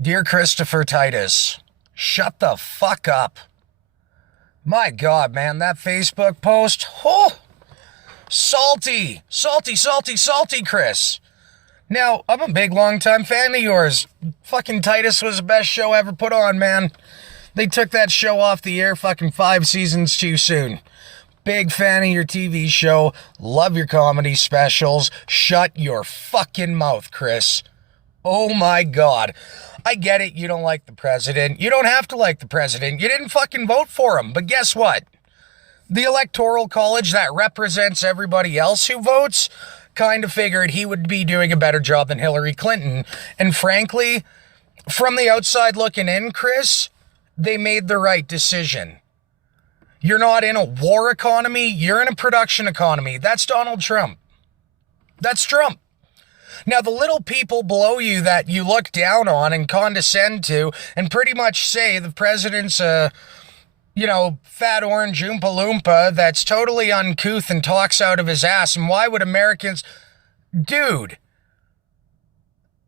Dear Christopher Titus, shut the fuck up. My God, man, that Facebook post, oh, salty, salty, salty, salty, Chris. Now, I'm a big, long-time fan of yours. Fucking Titus was the best show ever put on, man. They took that show off the air fucking 5 seasons too soon. Big fan of your TV show. Love your comedy specials. Shut your fucking mouth, Chris. Oh my God. I get it, you don't like the president. You don't have to like the president. You didn't fucking vote for him. But guess what? The Electoral College that represents everybody else who votes kind of figured he would be doing a better job than Hillary Clinton. And frankly, from the outside looking in, Chris, they made the right decision. You're not in a war economy. You're in a production economy. That's Donald Trump. That's Trump. Now, the little people below you that you look down on and condescend to and pretty much say the president's a, fat orange Oompa Loompa that's totally uncouth and talks out of his ass. And why would Americans... Dude,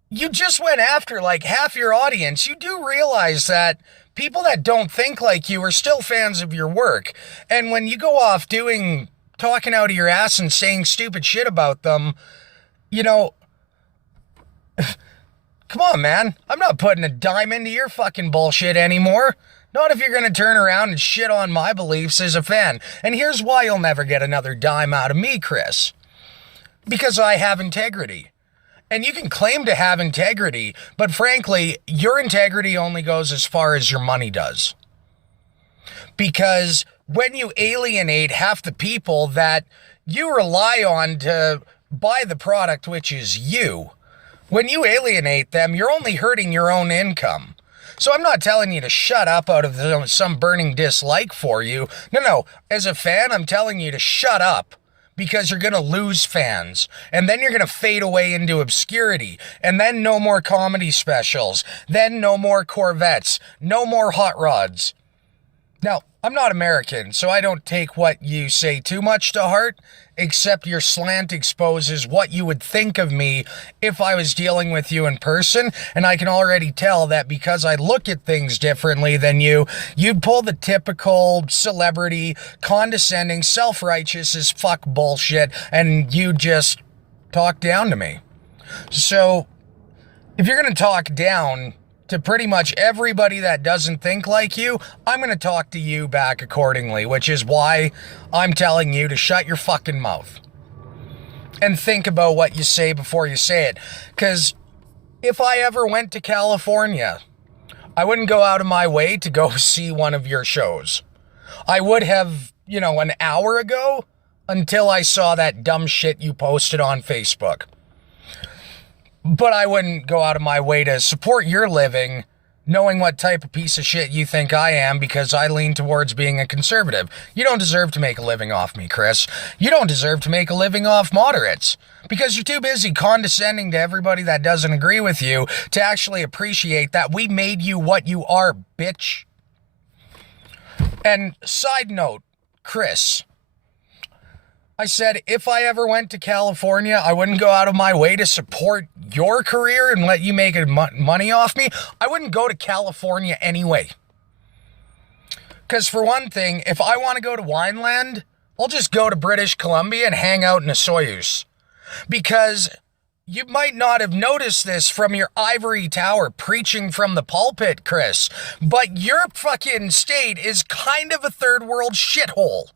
you just went after like half your audience. You do realize that people that don't think like you are still fans of your work. And when you go off talking out of your ass and saying stupid shit about them, come on, man. I'm not putting a dime into your fucking bullshit anymore. Not if you're going to turn around and shit on my beliefs as a fan. And here's why you'll never get another dime out of me, Chris. Because I have integrity. And you can claim to have integrity, but frankly, your integrity only goes as far as your money does. Because when you alienate half the people that you rely on to buy the product, which is you, when you alienate them, you're only hurting your own income. So I'm not telling you to shut up out of some burning dislike for you. No. As a fan, I'm telling you to shut up because you're going to lose fans. And then you're going to fade away into obscurity. And then no more comedy specials. Then no more Corvettes. No more hot rods. Now, I'm not American, so I don't take what you say too much to heart, except your slant exposes what you would think of me if I was dealing with you in person, and I can already tell that because I look at things differently than you'd pull the typical celebrity, condescending, self-righteous as fuck bullshit, and you just talk down to me. So, if you're gonna talk down to pretty much everybody that doesn't think like you, I'm going to talk to you back accordingly, which is why I'm telling you to shut your fucking mouth and think about what you say before you say it. Because if I ever went to California, I wouldn't go out of my way to go see one of your shows. I would have, an hour ago until I saw that dumb shit you posted on Facebook. But I wouldn't go out of my way to support your living knowing what type of piece of shit you think I am because I lean towards being a conservative. You don't deserve to make a living off me, Chris. You don't deserve to make a living off moderates because you're too busy condescending to everybody that doesn't agree with you to actually appreciate that we made you what you are, bitch. And side note, Chris, I said if I ever went to California, I wouldn't go out of my way to support your career and let you make money off me. I wouldn't go to California anyway. Because for one thing, if I want to go to Wineland, I'll just go to British Columbia and hang out in a Soyuz. Because you might not have noticed this from your ivory tower preaching from the pulpit, Chris, but your fucking state is kind of a third world shithole.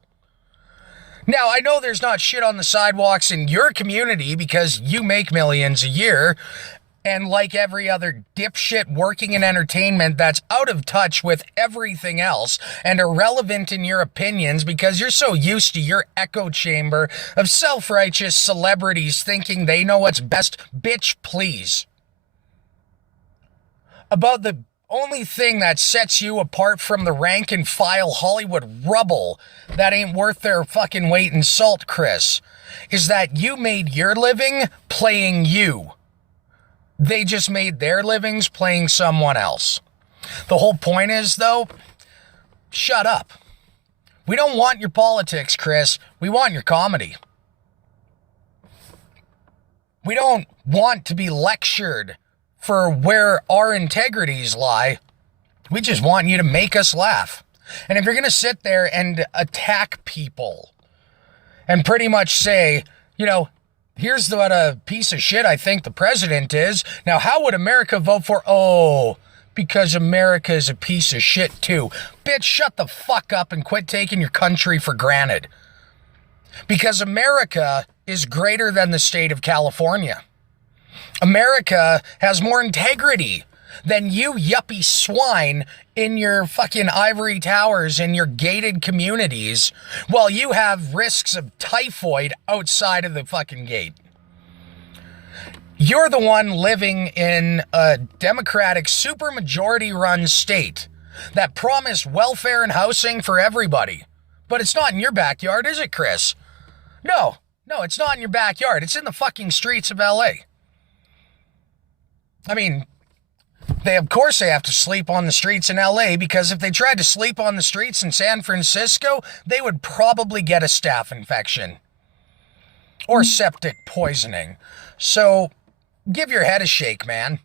Now, I know there's not shit on the sidewalks in your community because you make millions a year, and like every other dipshit working in entertainment that's out of touch with everything else and irrelevant in your opinions because you're so used to your echo chamber of self-righteous celebrities thinking they know what's best, bitch, please. About the only thing that sets you apart from the rank and file Hollywood rubble that ain't worth their fucking weight in salt, Chris, is that you made your living playing you. They just made their livings playing someone else. The whole point is, though, shut up. We don't want your politics, Chris. We want your comedy. We don't want to be lectured for where our integrities lie. We just want you to make us laugh. And if you're going to sit there and attack people and pretty much say, you know, here's what a piece of shit I think the president is. Now, how would America vote for? Oh, because America is a piece of shit too. Bitch, shut the fuck up and quit taking your country for granted. Because America is greater than the state of California. America has more integrity than you yuppie swine in your fucking ivory towers in your gated communities while you have risks of typhoid outside of the fucking gate. You're the one living in a Democratic supermajority run state that promised welfare and housing for everybody. But it's not in your backyard, is it, Chris? No, it's not in your backyard. It's in the fucking streets of LA. I mean, of course they have to sleep on the streets in LA, because if they tried to sleep on the streets in San Francisco, they would probably get a staph infection or septic poisoning. So give your head a shake, man.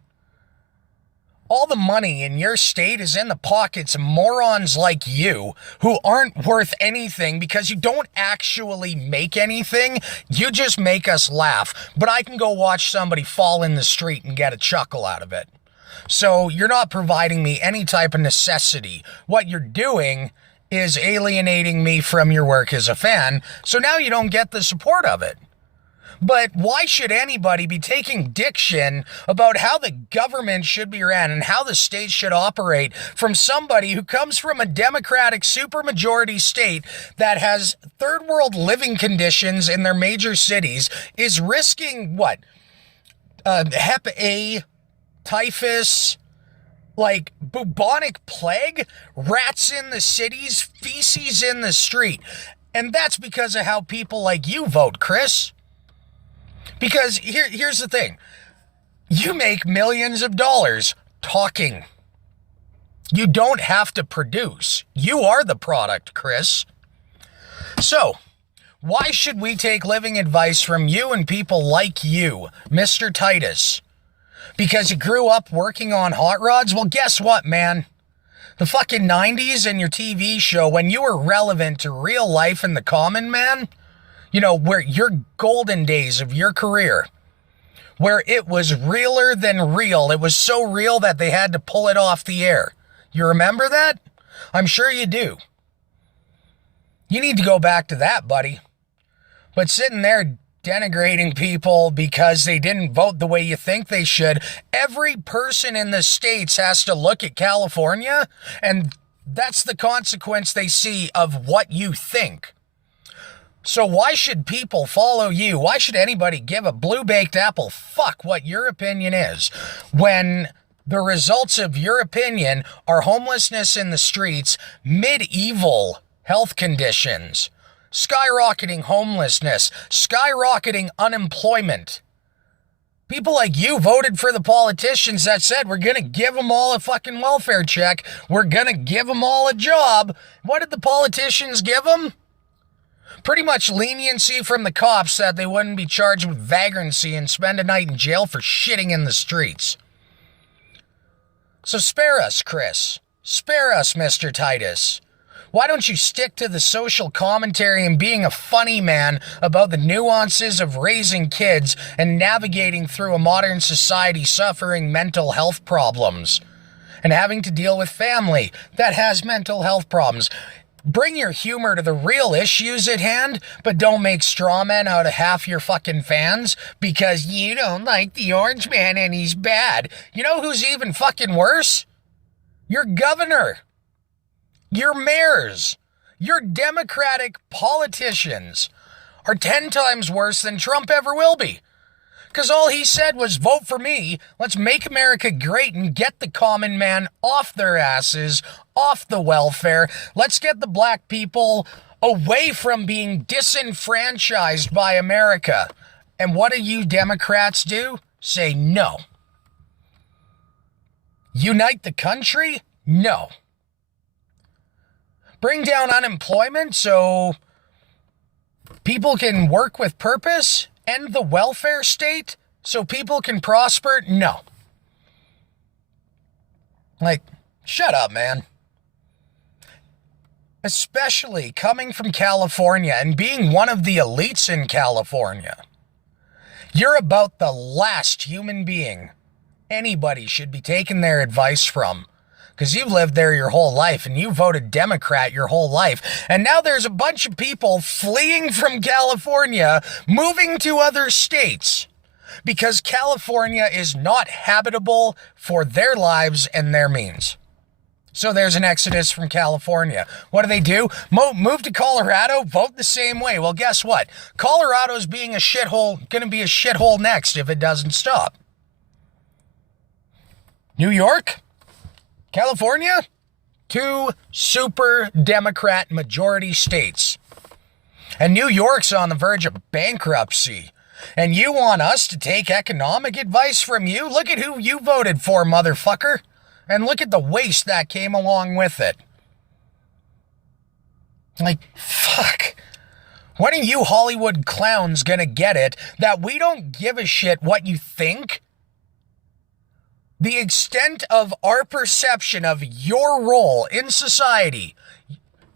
All the money in your state is in the pockets of morons like you who aren't worth anything because you don't actually make anything. You just make us laugh. But I can go watch somebody fall in the street and get a chuckle out of it. So you're not providing me any type of necessity. What you're doing is alienating me from your work as a fan. So now you don't get the support of it. But why should anybody be taking diction about how the government should be ran and how the state should operate from somebody who comes from a Democratic supermajority state that has third world living conditions in their major cities, is risking what? Hep A, typhus, like bubonic plague, rats in the cities, feces in the street. And that's because of how people like you vote, Chris. Because here's the thing. You make millions of dollars talking. You don't have to produce. You are the product, Chris. So, why should we take living advice from you and people like you, Mr. Titus? Because you grew up working on hot rods? Well, guess what, man? The fucking 90s and your TV show, when you were relevant to real life and the common man, you know, where your golden days of your career, where it was realer than real. It was so real that they had to pull it off the air. You remember that? I'm sure you do. You need to go back to that, buddy. But sitting there denigrating people because they didn't vote the way you think they should, every person in the States has to look at California, and that's the consequence they see of what you think. So why should people follow you? Why should anybody give a blue-baked apple fuck what your opinion is when the results of your opinion are homelessness in the streets, medieval health conditions, skyrocketing homelessness, skyrocketing unemployment? People like you voted for the politicians that said, we're going to give them all a fucking welfare check. We're going to give them all a job. What did the politicians give them? Pretty much leniency from the cops that they wouldn't be charged with vagrancy and spend a night in jail for shitting in the streets. So spare us, Chris. Spare us, Mr. Titus. Why don't you stick to the social commentary and being a funny man about the nuances of raising kids and navigating through a modern society suffering mental health problems and having to deal with family that has mental health problems? Bring your humor to the real issues at hand, but don't make straw men out of half your fucking fans because you don't like the orange man and he's bad. You know who's even fucking worse? Your governor. Your mayors. Your Democratic politicians are 10 times worse than Trump ever will be. Because all he said was, vote for me, let's make America great and get the common man off their asses, off the welfare. Let's get the black people away from being disenfranchised by America. And what do you Democrats do? Say no. Unite the country? No. Bring down unemployment so people can work with purpose? End the welfare state so people can prosper? No. Like, shut up, man. Especially coming from California and being one of the elites in California. You're about the last human being anybody should be taking their advice from. Because you've lived there your whole life and you voted Democrat your whole life. And now there's a bunch of people fleeing from California, moving to other states. Because California is not habitable for their lives and their means. So there's an exodus from California. What do? Move to Colorado, vote the same way. Well, guess what? Colorado's being a shithole, gonna be a shithole next if it doesn't stop. New York? California? 2 super Democrat majority states. And New York's on the verge of bankruptcy. And you want us to take economic advice from you? Look at who you voted for, motherfucker. And look at the waste that came along with it. Like, fuck. When are you Hollywood clowns gonna get it that we don't give a shit what you think? The extent of our perception of your role in society.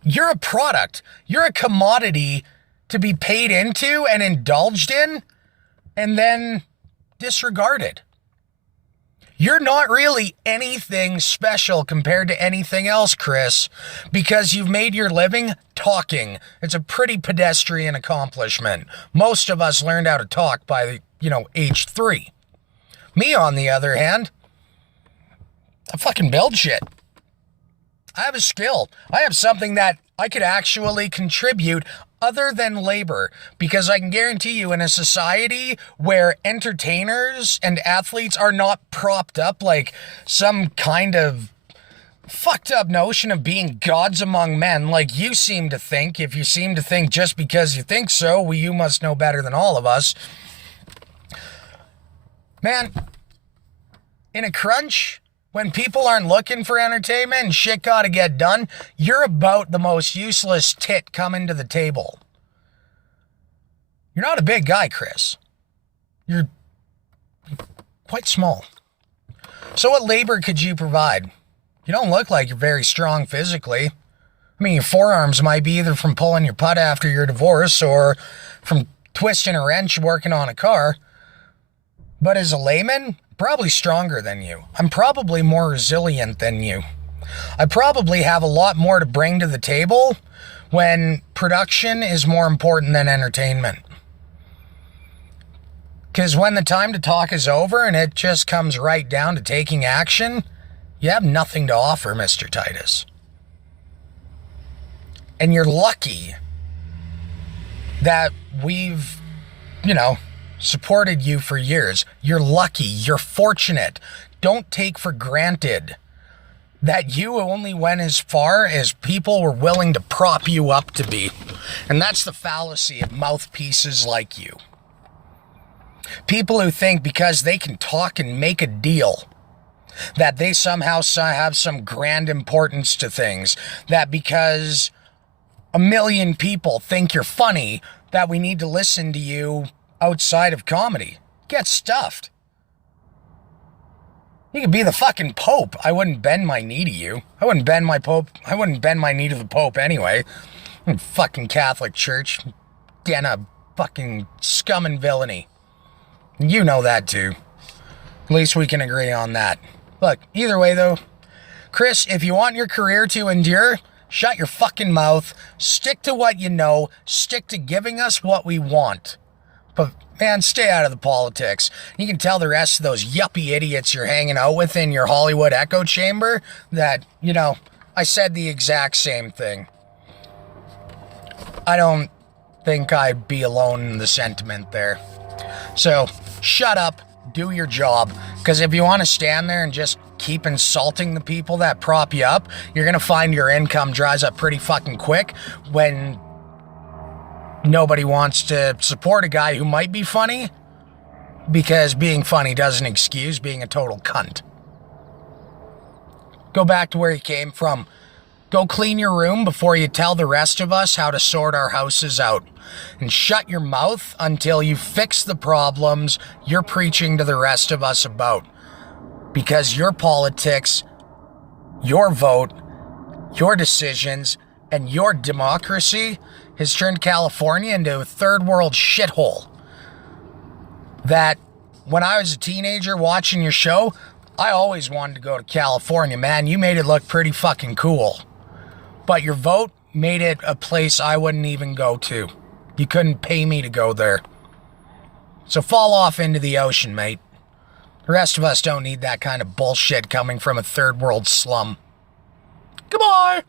You're a product. You're a commodity to be paid into and indulged in and then disregarded. You're not really anything special compared to anything else, Chris, because you've made your living talking. It's a pretty pedestrian accomplishment. Most of us learned how to talk by, age 3. Me, on the other hand, I fucking build shit. I have a skill. I have something that I could actually contribute other than labor, because I can guarantee you in a society where entertainers and athletes are not propped up like some kind of fucked up notion of being gods among men like you seem to think. If you seem to think just because you think so, well, you must know better than all of us. Man, in a crunch, when people aren't looking for entertainment and shit gotta get done, you're about the most useless tit coming to the table. You're not a big guy, Chris. You're quite small. So what labor could you provide? You don't look like you're very strong physically. I mean, your forearms might be either from pulling your putt after your divorce or from twisting a wrench working on a car. But as a layman, probably stronger than you. I'm probably more resilient than you. I probably have a lot more to bring to the table when production is more important than entertainment. Because when the time to talk is over and it just comes right down to taking action, you have nothing to offer, Mr. Titus. And you're lucky that we've, supported you for years. You're lucky. You're fortunate. Don't take for granted that you only went as far as people were willing to prop you up to be. And that's the fallacy of mouthpieces like you. People who think because they can talk and make a deal, that they somehow have some grand importance to things, that because 1 million people think you're funny, that we need to listen to you outside of comedy. Get stuffed. You could be the fucking Pope. I wouldn't bend my knee to you. I wouldn't bend my knee to the Pope anyway. Fucking Catholic Church. Den of fucking scum and villainy. You know that too. At least we can agree on that. Look, either way though, Chris, if you want your career to endure, shut your fucking mouth, stick to what you know, stick to giving us what we want. But, man, stay out of the politics. You can tell the rest of those yuppie idiots you're hanging out with in your Hollywood echo chamber that, I said the exact same thing. I don't think I'd be alone in the sentiment there. So, shut up, do your job, because if you want to stand there and just keep insulting the people that prop you up, you're going to find your income dries up pretty fucking quick when nobody wants to support a guy who might be funny, because being funny doesn't excuse being a total cunt. Go back to where you came from. Go clean your room before you tell the rest of us how to sort our houses out. And shut your mouth until you fix the problems you're preaching to the rest of us about. Because your politics your vote, your decisions, and your democracy has turned California into a third world shithole. That when I was a teenager watching your show, I always wanted to go to California, man. You made it look pretty fucking cool. But your vote made it a place I wouldn't even go to. You couldn't pay me to go there. So fall off into the ocean, mate. The rest of us don't need that kind of bullshit coming from a third world slum. Goodbye!